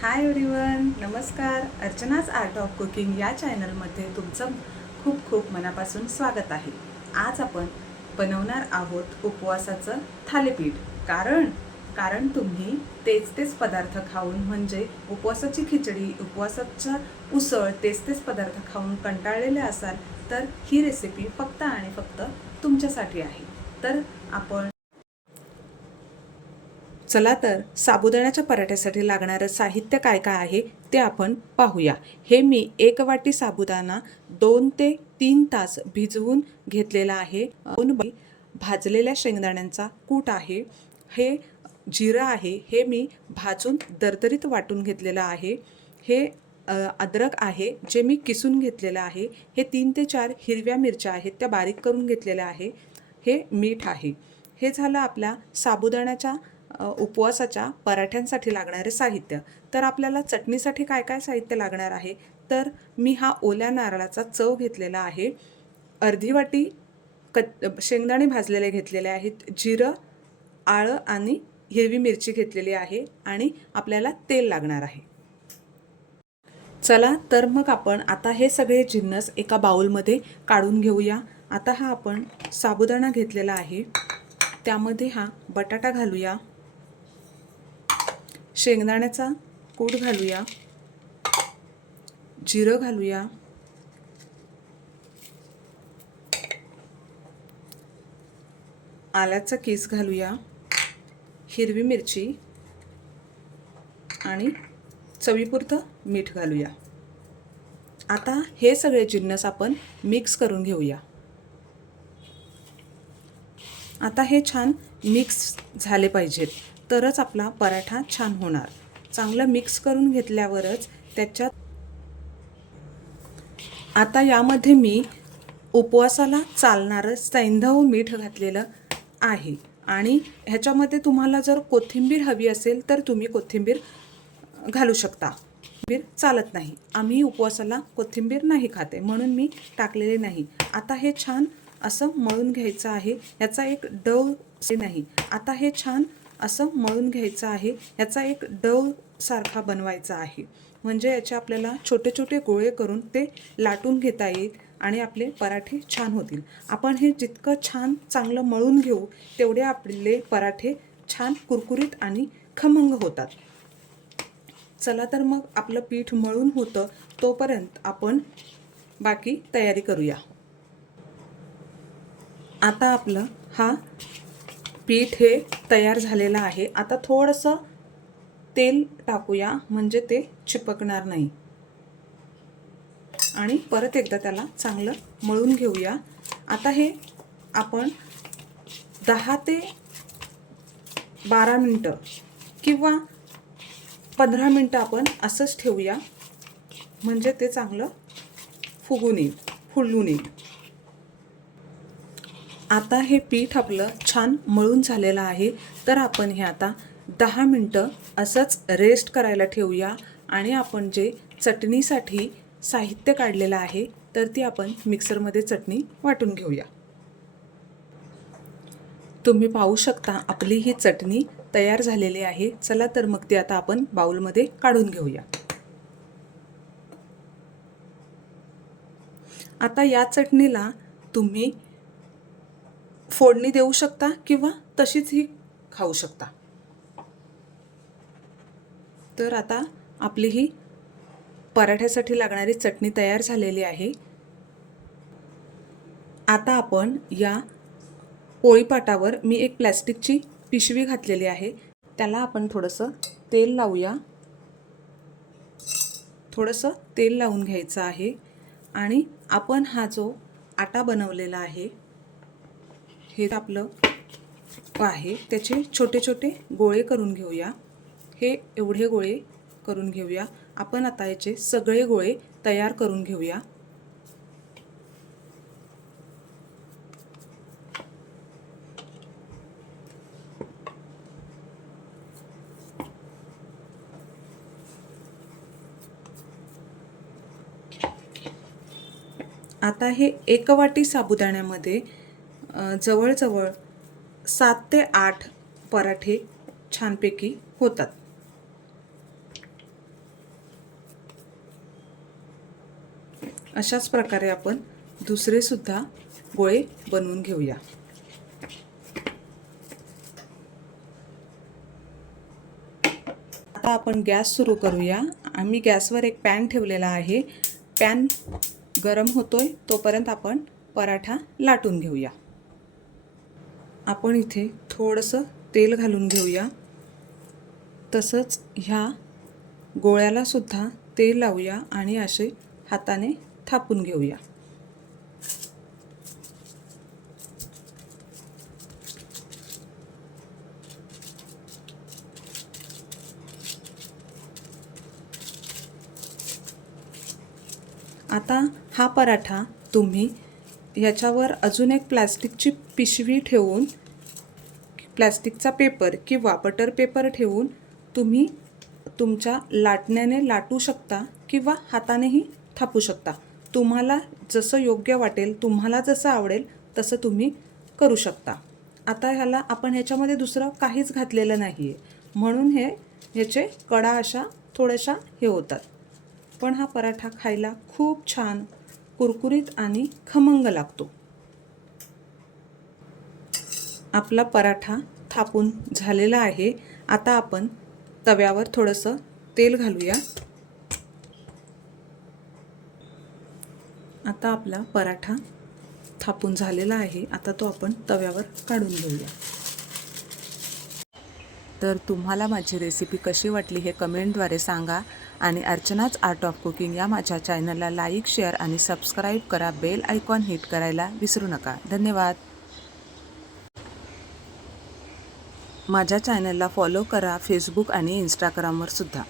Hi everyone नमस्कार. अर्चनाच art of cooking या चॅनलमध्ये तुमचं खूप खूप मनापासून स्वागत आहे. आज आपण बनवणार आहोत उपवासाचं थालीपीठ. कारण कारण तुम्ही तेच तेच पदार्थ खाऊन म्हणजे उपवासाची खिचडी उपवासाचा उसळ तेच तेच पदार्थ खाऊन कंटाळलेले असाल तर ही रेसिपी फक्त आणि फक्त तुमच्यासाठी आहे. तर आपण चला तर साबुदाण्याच्या पराठ्यासाठी लागणारं साहित्य काय काय आहे ते आपण पाहूया. हे मी एक वाटी साबुदाणा दोन ते तीन तास भिजवून घेतलेला आहे. दोन भाजलेल्या शेंगदाण्यांचा कूट आहे. हे जिरं आहे हे मी भाजून दरदरीत वाटून घेतलेलं आहे. हे अद्रक आहे जे मी किसून घेतलेलं आहे. हे तीन ते चार हिरव्या मिरच्या आहेत त्या बारीक करून घेतलेल्या आहे. हे मीठ आहे. हे झालं आपल्या साबुदाण्याच्या उपवासाच्या पराठ्यांसाठी लागणारे साहित्य. तर आपल्याला चटणीसाठी काय काय साहित्य लागणार आहे? तर मी हा ओल्या नारळाचा चव घेतलेला आहे. अर्धी वाटी कत शेंगदाणे भाजलेले घेतलेले आहेत. जिरं आळं आणि हिरवी मिरची घेतलेली आहे आणि आपल्याला तेल लागणार आहे. चला तर मग आपण आता हे सगळे जिन्नस एका बाउलमध्ये काढून घेऊया. आता हा आपण साबुदाणा घेतलेला आहे. त्यामध्ये हा बटाटा घालूया. शेंगदाण्याचा कूट घालूया जिरं घालूया आल्याचा केस घालूया हिरवी मिरची आणि चवीपुरतं मीठ घालूया. आता हे सगळे जिन्नस आपण मिक्स करून घेऊया. आता हे छान मिक्स झाले पाहिजेत. तरच आपला पराठा छान होणार. चांगलं मिक्स करून घेतल्यावरच त्याच्यात आता यामध्ये मी उपवासाला चालणारं सैंधव मीठ घातलेलं आहे. आणि ह्याच्यामध्ये तुम्हाला जर कोथिंबीर हवी असेल तर तुम्ही कोथिंबीर घालू शकता. कोथिंबीर चालत नाही. आम्ही उपवासाला कोथिंबीर नाही खाते म्हणून मी टाकलेले नाही. आता हे छान असं मळून घ्यायचं आहे. याचा एक डव से नाही. आता हे छान असं मळून घ्यायचं आहे. याचा एक डव सारखा बनवायचा आहे. म्हणजे याचे आपल्याला छोटे छोटे गोळे करून ते लाटून घेता येईल आणि आपले पराठे छान होतील. आपण हे जितकं छान चांगलं मळून घेऊ तेवढे आपले पराठे छान कुरकुरीत आणि खमंग होतात. चला तर मग आपलं पीठ मळून होतं तोपर्यंत आपण बाकी तयारी करूया. आता आपलं हा पीठ हे तयार झालेलं आहे. आता थोडंसं तेल टाकूया म्हणजे ते चिपकणार नाही. आणि परत एकदा त्याला चांगलं मळून घेऊया. आता हे आपण दहा ते बारा मिनटं किंवा पंधरा मिनटं आपण असंच ठेवूया म्हणजे ते चांगलं फुगून येईल फुलून येईल. आता हे पीठ आपलं छान मळून झालेलं आहे तर आपण हे आता दहा मिनटं असंच रेस्ट करायला ठेवूया आणि आपण जे चटणीसाठी साहित्य काढलेलं आहे तर ती आपण मिक्सरमध्ये चटणी वाटून घेऊया. तुम्ही पाहू शकता आपली ही चटणी तयार झालेली आहे चला तर मग ती आता आपण बाउलमध्ये काढून घेऊया. आता या चटणीला तुम्ही फोडणी देऊ शकता किंवा तशीच ही खाऊ शकता. तर आता आपली ही पराठ्यासाठी लागणारी चटणी तयार झालेली आहे. आता आपण या पोळीपाटावर मी एक प्लॅस्टिकची पिशवी घातलेली आहे. त्याला आपण थोडंसं तेल लावूया. थोडंसं तेल लावून घ्यायचं आहे. आणि आपण हा जो आटा बनवलेला आहे हे आपलं आहे. त्याचे छोटे छोटे गोळे करून घेऊया. हे एवढे गोळे करून घेऊया. आपण आता याचे सगळे गोळे तयार करून घेऊया. आता हे एक वाटी साबुदाण्यामध्ये जवळजवळ सात ते आठ पराठे छानपैकी होतात. अशाच प्रकारे आपण दुसरेसुद्धा गोळे बनवून घेऊया. आता आपण गॅस सुरू करूया. आम्ही गॅसवर एक पॅन ठेवलेला आहे. पॅन गरम होतोय तोपर्यंत आपण पराठा लाटून घेऊया. आपण इथे थोडंसं तेल घालून घेऊया. तसंच ह्या गोळ्याला सुद्धा तेल लावूया आणि असे हाताने थापून घेऊया. आता हा पराठा तुम्ही ह्याच्यावर अजून एक प्लॅस्टिकची पिशवी ठेवून प्लॅस्टिकचा पेपर किंवा बटर पेपर ठेवून तुम्ही तुमच्या लाटण्याने लाटू शकता किंवा हातानेही थापू शकता. तुम्हाला जसं योग्य वाटेल तुम्हाला जसं आवडेल तसं तुम्ही करू शकता. आता ह्याला आपण ह्याच्यामध्ये दुसरं काहीच घातलेलं नाही आहे म्हणून हे ह्याचे कडा अशा थोड्याशा हे होतात. पण हा पराठा खायला खूप छान कुरकुरीत आणि खमंग लागतो. आपला पराठा थापून झालेला आहे. आता आपण तव्यावर थोडंसं तेल घालूया. आता आपला पराठा थापून झालेला आहे. आता तो आपण तव्यावर काढून घेऊया. तर तुम्हाला माझी रेसिपी कशी वाटली हे कमेंटद्वारे सांगा आणि अर्चनाच आर्ट ऑफ कुकिंग या माझ्या चॅनलला लाईक शेअर आणि सबस्क्राईब करा. बेल आयकॉन हिट करायला विसरू नका. धन्यवाद. माझ्या चॅनलला फॉलो करा. फेसबुक आणि इंस्टाग्रामवर सुद्धा.